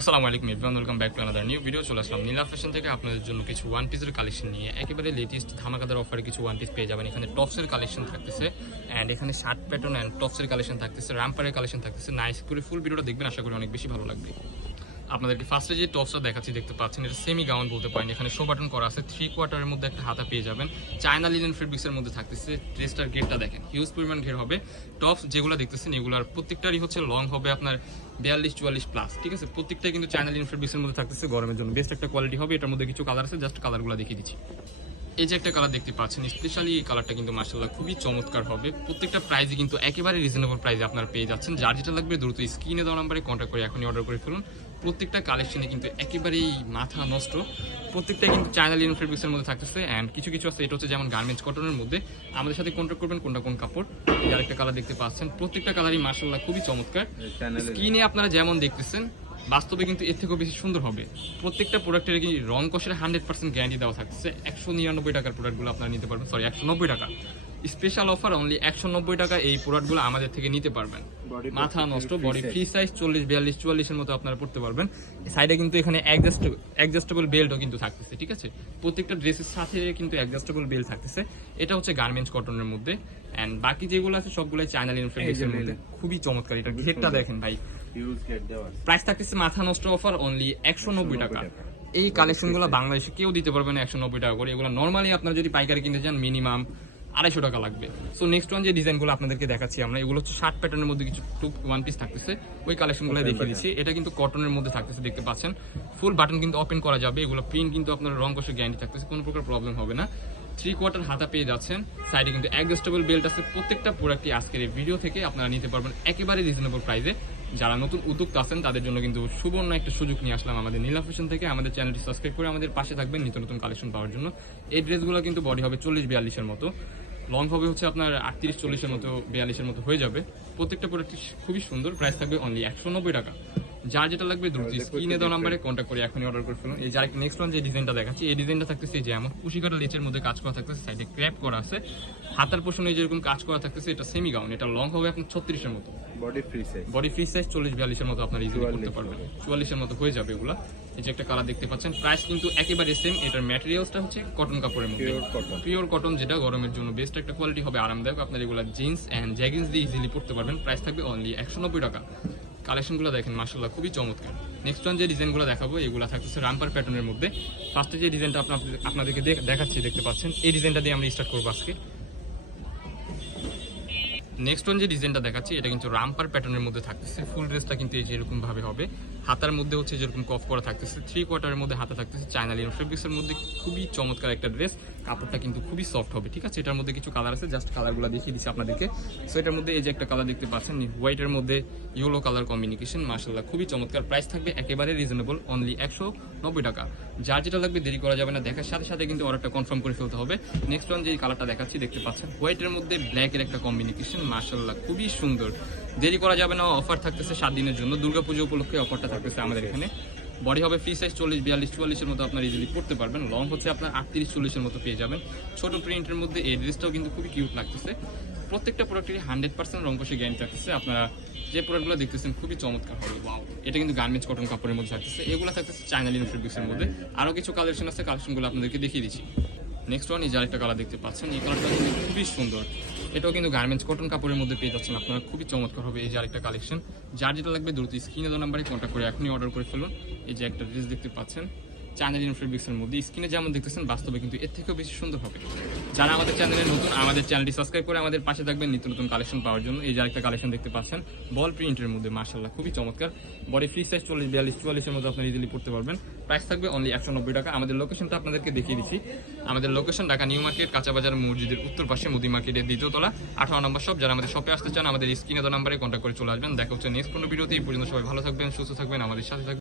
আসসালামু আলাইকুম everyone welcome back to another new video চলে আসলাম নীলা ফ্যাশন থেকে। আপনাদের জন্য কিছু ওয়ান পিসের কালেকশন নিয়ে একেবারে লেটেস্ট ধামাকাদার অফারে কিছু ওয়ান পিস পেয়ে যাবেন। এখানে টপসের কালেকশন থাকতেছে অ্যান্ড এখানে শার্ট প্যাটার্ন অ্যান্ড টপসের কালেকশন থাকতেছে র্যাম্পারের কালেকশন থাকতেছে। নাইস করে ফুল ভিডিওটা দেখবেন, আশা করি অনেক বেশি ভালো লাগবে। আপনাদেরকে ফার্স্টে যে টপসটা দেখাচ্ছি, দেখতে পাচ্ছেন, এটা সেমি গাউন বলতে পারেন। এখানে শো বাটন করা আছে থ্রি কোয়ার্টারের মধ্যে একটা হাতা পেয়ে যাবেন। চায়না লিনেন ফেব্রিক্সের মধ্যে থাকতেছে ড্রেসটার গেটটা দেখেন হিউজ পরিমাণ ঘের হবে। টপস যেগুলো দেখতেছেন, এগুলোর প্রত্যেকটারই হচ্ছে লং হবে আপনার বিয়াল্লিশ, চুয়াল্লিশ প্লাস ঠিক আছে? প্রত্যেকটা কিন্তু চায়না লিনেন ফেব্রিক্সের মধ্যে থাকতেছে গরমের জন্য। বেস্ট একটা কোয়ালিটি হবে, এটার মধ্যে কিছু কালার আছে জাস্ট কালারগুলো দেখিয়ে দিচ্ছি। এই যে একটা কালার দেখতে পাচ্ছেন স্পেশালি এই কালারটা কিন্তু মার্শাল্লাহ খুবই চমৎকার হবে। প্রত্যেকটা প্রাইসই কিন্তু একেবারে রিজনেবল প্রাইসে আপনারা পেয়ে যাচ্ছেন। যার যেটা লাগবে দ্রুত স্ক্রিনে দেওয়া নাম্বারে কন্ট্যাক্ট করে এখনই অর্ডার করে ফেলুন। প্রত্যেকটা কালেকশনে কিন্তু একেবারেই মাথা নষ্ট। প্রত্যেকটা কিন্তু চায়না লিন ফেব্রিক্সের মধ্যে থাকতেছে অ্যান্ড কিছু কিছু আছে এটা হচ্ছে যেমন গার্মেন্টস কটনের মধ্যে। আমাদের সাথে কন্ট্যাক্ট করবেন কোনটা কোন কাপড়। আরেকটা কালার দেখতে পাচ্ছেন। প্রত্যেকটা কালারই মার্শাল্লাহ খুবই চমৎকার। স্ক্রিনে আপনারা যেমন দেখতেছেন বাস্তবে কিন্তু এর থেকেও বেশি সুন্দর হবে। প্রত্যেকটা প্রোডাক্টের কি রং কষের হান্ড্রেড পার্সেন্ট গ্যারান্টি দেওয়া থাকছে। একশো নিরানব্বই টাকার প্রোডাক্টগুলো আপনারা নিতে পারবেন সরি একশো নব্বই টাকা। স্পেশাল অফার অনলি একশো নব্বই টাকা এই প্রোডাক্টগুলো আমাদের থেকে নিতে পারবেন। মাথা নষ্ট বডি ফ্রি সাইজ চল্লিশ বিয়াল্লিশ চুয়াল্লিশের মতো আপনারা পড়তে পারবেন। সাইডে কিন্তু এখানে অ্যাডজাস্টেবল বেল্টও কিন্তু থাকতেছে ঠিক আছে? প্রত্যেকটা ড্রেসের সাথে কিন্তু অ্যাডজাস্টেবল বেল্ট থাকতেছে। এটা হচ্ছে গার্মেন্টস কটনের মধ্যে। অ্যান্ড বাকি যেগুলো আছে সবগুলো চায়না লিন ফেব্রিক্সের মধ্যে। খুবই চমৎকার এটা ঘেরটা দেখেন ভাই। প্রাইস থাকতেছে মাথা নষ্ট অফার অনলি একশো নব্বই টাকা। টাকা। এই কালেকশনগুলো বাংলাদেশে কেউ দিতে পারবে না একশো নব্বই টাকা করে। এগুলো নর্মালি আপনারা যদি পাইকারি কিনতে চান মিনিমাম আড়াইশো টাকা লাগবে। সো নেক্সট ওয়ান যে ডিজাইনগুলো আপনাদেরকে দেখাচ্ছি আমরা এগুলো হচ্ছে শার্ট প্যাটার্নের মধ্যে কিছু টু ওয়ান পিস থাকতেছে। ওই কালেকশনগুলো দেখিয়ে দিচ্ছি। এটা কিন্তু কটনের মধ্যে থাকতেছে দেখতে পাচ্ছেন। ফুল বাটন কিন্তু ওপেন করা যাবে। এগুলো প্রিন্ট কিন্তু আপনার রং কষে গ্যারান্টি থাকতেছে। কোনো প্রকার প্রবলেম হবে না। থ্রি কোয়ার্টার হাতা পেয়ে যাচ্ছেন। সাইডে কিন্তু অ্যাডজাস্টেবল বেল্ট আছে। প্রত্যেকটা প্রোডাক্টই আজকের এই ভিডিও থেকে আপনারা নিতে পারবেন। একেবারে রিজনেবল প্রাইসে যারা নতুন উদ্যোক্তা আছেন, তাদের জন্য কিন্তু সুবর্ণ একটা সুযোগ নিয়ে আসলাম আমাদের নীলা ফ্যাশন থেকে। আমাদের চ্যানেলটি সাবস্ক্রাইব করে আমাদের পাশে থাকবেন নিত্য নতুন কালেকশন পাওয়ার জন্য। এই ড্রেসগুলো কিন্তু বডি হবে চল্লিশ বিয়াল্লিশের মতো। লং হবে হচ্ছে আপনার আটত্রিশ চল্লিশের মতো, বিয়াল্লিশের মতো হয়ে যাবে। প্রত্যেকটা প্রোডাক্ট খুবই সুন্দর। প্রাইস থাকবে অনলি একশো নব্বই টাকা। যার যেটা লাগবে দ্রুত স্ক্রিনে দেওয়া নাম্বারে কন্ট্যাক্ট করে এখনই অর্ডার করে ফেলুন এই যার নেক্সট ওয়ান যে ডিজাইনটা দেখাচ্ছি এই ডিজাইনটা থাকতেছে যে এমন কাটা লেচের মধ্যে কাজ করা থাকতেছে সাইডে ক্র্যাপ করা আছে। হাতার পোষণে যেরকম কাজ করা থাকতেছে এটা সেমি গাউন এটা লং হবে আপনার ছত্রিশের মতো। Body free size body free size চল্লিশ বিয়াল্লিশের মতো আপনার ইজিলি করতে 44 পারবেন চুয়াল্লিশের মতো হয়ে যাবে এগুলা। এই যে একটা কালার দেখতে পাচ্ছেন প্রাইস কিন্তু একেবারে সেম এটার ম্যাটেরিয়ালসটা হচ্ছে কটন কাপড়ের মধ্যে। পিওর কটন পিওর কটন যেটা গরমের জন্য বেস্ট একটা কোয়ালিটি হবে আরামদায়ক। আপনার এগুলো জিন্স অ্যান্ড জ্যাগিন্স দিয়ে ইজিলি পড়তে পারবেন। প্রাইস থাকবে অনলি একশো নব্বই টাকা। কালেকশনগুলো দেখেন মার্শাল্লাহ খুবই চমৎকার। নেক্সট ওয়ান যে ডিজাইনগুলো দেখাবো, এগুলো থাকতেছে রামপার প্যাটার্নের মধ্যে। ফার্স্টে যে ডিজাইনটা আপনার, আপনাদেরকে দেখ- দেখাচ্ছি, দেখতে পাচ্ছেন, এই ডিজাইনটা দিয়ে আমরা স্টার্ট করব আজকে। নেক্সট ওয়ান যে ডিজাইনটা দেখাচ্ছি, এটা কিন্তু রামপার প্যাটার্নের মধ্যে থাকতেছে। ফুল ড্রেসটা কিন্তু এই যেরকম ভাবে হবে। হাতার মধ্যে হচ্ছে যেরকম কফ করা থাকতেছে থ্রি কোয়ার্টারের মধ্যে হাতা থাকতেছে। চায়না লিন ফেব্রিক্সের মধ্যে খুবই চমৎকার একটা ড্রেস কাপড়টা কিন্তু খুবই সফট হবে, ঠিক আছে? এটার মধ্যে কিছু কালার আছে জাস্ট কালারগুলো দেখিয়ে দিচ্ছি আপনাদেরকে। সো এটার মধ্যে এই যে একটা কালার দেখতে পাচ্ছেন হোয়াইটের মধ্যে ইয়েলো কালার কম্বিনেশন মার্শাল্লাহ খুবই চমৎকার। প্রাইস থাকবে একেবারে রিজনেবল অনলি একশো নব্বই টাকা। যার যেটা লাগবে দেরি করা যাবে না, দেখার সাথে সাথে কিন্তু অর্ডারটা কনফার্ম করে ফেলতে হবে। নেক্সট ওয়ান যে কালারটা দেখাচ্ছি, দেখতে পাচ্ছেন হোয়াইটের মধ্যে ব্ল্যাকের একটা কম্বিনেশন মার্শাল্লাহ খুবই সুন্দর। দেরি করা যাবে না অফার থাকতেছে সাত দিনের জন্য। দুর্গাপুজো উপলক্ষে অফারটা থাকতেছে আমাদের এখানে। বডি হবে ফ্রি সাইজ চল্লিশ, বিয়াল্লিশ, চুয়াল্লিশের মতো আপনার ইজিলি পড়তে পারবেন। লং হচ্ছে আপনার আটত্রিশ, চল্লিশের মতো পেয়ে যাবেন। ছোট প্রিন্টের মধ্যে এই ড্রেসটাও কিন্তু খুবই কিউট লাগতেছে। প্রত্যেকটা প্রোডাক্টেরই হান্ড্রেড পার্সেন্ট রং রঙ্কশে গ্যারান্টি থাকতেছে। আপনারা যে প্রোডাক্টগুলো দেখতেছেন, খুবই চমৎকার হবে। ওয়াও এটা কিন্তু গার্মেন্টস কটন কাপড়ের মধ্যে থাকতেছে। এগুলো থাকতেছে চাইনা লিন ফেব্রিক্সের মধ্যে। আরও কিছু কালেকশন আছে কালেকশনগুলো আপনাদেরকে দেখিয়ে দিচ্ছি। নেক্সট ওয়ান এই যে আরেকটা কালার দেখতে পাচ্ছেন, এই কালারটা কিন্তু খুবই সুন্দর। এটাও কিন্তু গার্মেন্টস কটন কাপড়ের মধ্যে পেয়ে যাচ্ছেন আপনারা। খুবই চমৎকার হবে এই যে আরেকটা কালেকশন যার যেটা লাগবে দ্রুত স্ক্রিনে দেওয়া নাম্বারে কন্ট্যাক্ট করে এখনই অর্ডার করে ফেলুন। এই যে একটা ড্রেস দেখতে পাচ্ছেন চ্যানেল ইনফ্রেবিক্সের মধ্যে স্ক্রিনে যেমন দেখতেছেন, বাস্তবে কিন্তু এর থেকেও বেশি সুন্দর হবে। যারা আমাদের চ্যানেলে নতুন, আমাদের চ্যানেলটি সাবস্ক্রাইব করে আমাদের পাশে থাকবেন, নিত্য নতুন কালেকশন পাওয়ার জন্য। এই যে আরেকটা কালেকশন দেখতে পাচ্ছেন বল প্রিন্টের মধ্যে মার্শাল্লাহ খুবই চমৎকার। বডি ফ্রি সাইজ চল্লিশ, বিয়াল্লিশ চুয়াল্লিশের মধ্যে আপনার ইজিলি পড়তে পারবেন। প্রাইস থাকবে অনলি একশো নব্বই টাকা। আমাদের লোকেশনটা আপনাদেরকে দেখিয়ে দিচ্ছি। আমাদের লোকেশন ঢাকা নিউ মার্কেট কাঁচাবাজার মসজিদের উত্তর পাশে মুদি মার্কেটের দ্বিতীয় তলা, আঠারো নম্বর সব যারা আমাদের শপে আসতে চান, আমাদের স্ক্রিনে দেওয়া নাম্বারে কন্ট্যাক্ট করে চলে আসবেন। দেখা হচ্ছে নেক্সট কোনো ভিডিওতে। এই পর্যন্ত সবাই ভালো থাকবেন, সুস্থ থাকবেন, আমাদের সাথে থাকবেন।